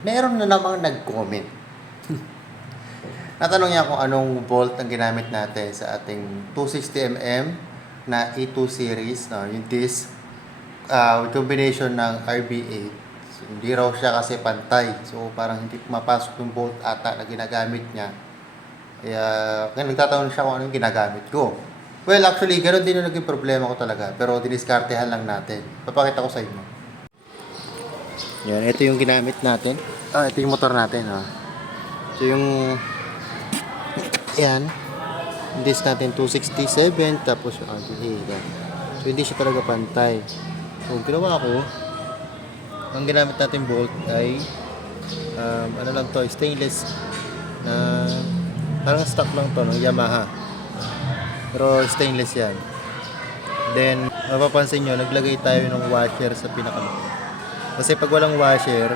Meron na namang nag-comment. Natanong niya kung anong bolt ang ginamit natin sa ating 260mm na E2 series, no? Yung disc, with combination ng RB8. So, hindi raw siya kasi pantay. So, parang hindi mapasok yung bolt ata na ginagamit niya. Kaya nagtatanong siya kung anong ginagamit ko. Well, actually, ganoon din yung naging problema ko talaga. Pero diniskartehan lang natin. Papakita ko sa inyo. Yan, ito yung ginamit natin. Ito yung motor natin, ha. So, yung yan, yung disc natin 267, tapos yung RB8. So, hindi siya talaga pantay. So, ginawa ko, ang ginamit natin bolt ay ano lang to, stainless na parang stock lang to ng Yamaha. Pero stainless yan. Then, mapapansin nyo, naglagay tayo ng washer sa pinaka. Kasi pag walang washer,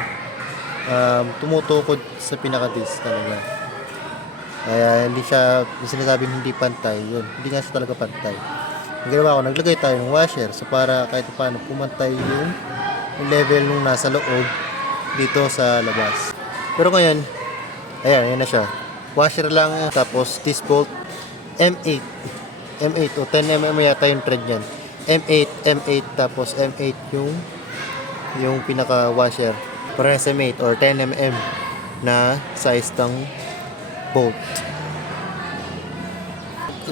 tumutukod sa pinaka-disc talaga. Kaya hindi siya, yung sinasabing hindi pantay, yun. Hindi nga siya talaga pantay. Ang ginawa ko, naglagay tayo ng washer. So para kahit paano pumantay yung level nung nasa loob dito sa labas. Pero ngayon, ayan na siya. Washer lang, tapos disc bolt M8. M8 o 10mm yata yung thread niyan. M8, tapos M8 yung pinaka washer para sa M8 or 10mm na size ng bolt.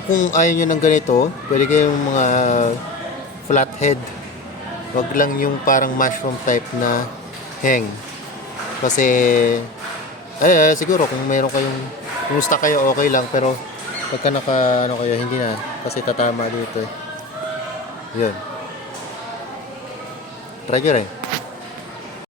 Kung ayaw nyo ng ganito, pwede kayong mga flathead. Wag lang yung parang mushroom type na hang. Kasi siguro kung meron kayong kung stock kayo okay lang, pero pagka naka ano kayo hindi na kasi tatama dito. Yun. Try nyo rin.